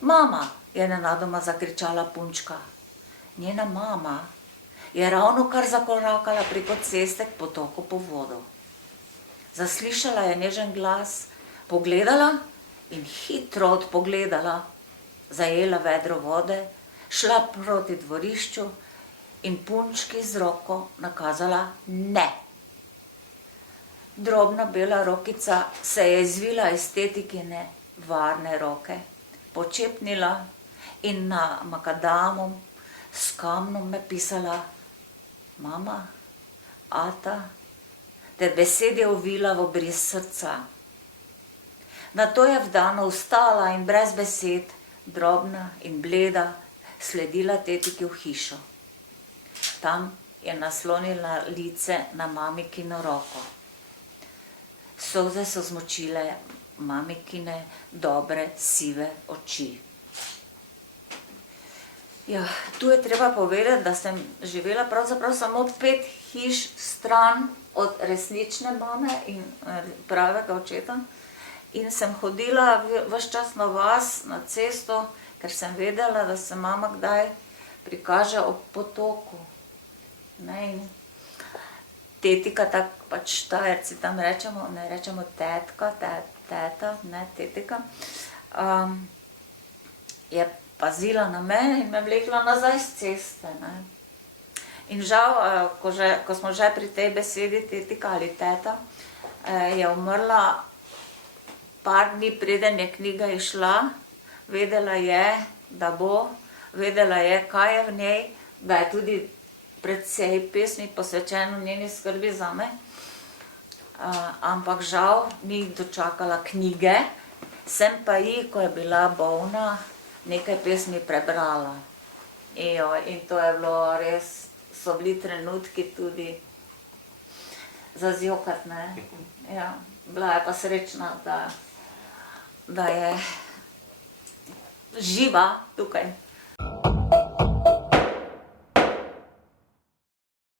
Mama, je nenadoma zakričala punčka. Njena mama je ravnokar zakorakala preko ceste k potoku po vodo. Zaslišala je nežen glas, pogledala in hitro odpogledala, zajela vedro vode, šla proti dvorišču in punčki z roko nakazala ne. Drobna bela rokica se je izvila iz tetikine varne roke, počepnila in na makadamom s kamnom napisala: Mama, ata, te besede ovila v obris srca. Nato je vdano vstala in brez besed, drobna in bleda, sledila tetiki v hišo. Tam je naslonila lice na mamikino roko. Solze so zmočile mamikine dobre sive oči. Ja, tu je treba povedati, da sem živela pravzaprav samo 5 hiš stran od resnične mame in pravega očeta. In sem hodila ves čas na vas, na cesto, ker sem vedela, da se mama kdaj prikaže ob potoku. In tetika, tako pač Štajerci tam rečemo, ne rečemo tetka, teta, ne tetika, je pazila na mene in me vlekla nazaj z ceste. In žal, ko smo že pri tej besedi tetika ali teta, je umrla par dni preden je knjiga izšla. Vedela je, da bo, vedela je, kaj je v njej, da je tudi precej pesmi posvečeno njeni skrbi zame, ampak žal ni dočakala knjige, sem pa ji, ko je bila bolna, nekaj pesmi prebrala. In to je bilo res, so bili trenutki tudi za zjokat, ne. Ja, bila je pa srečna, da je živa tukaj.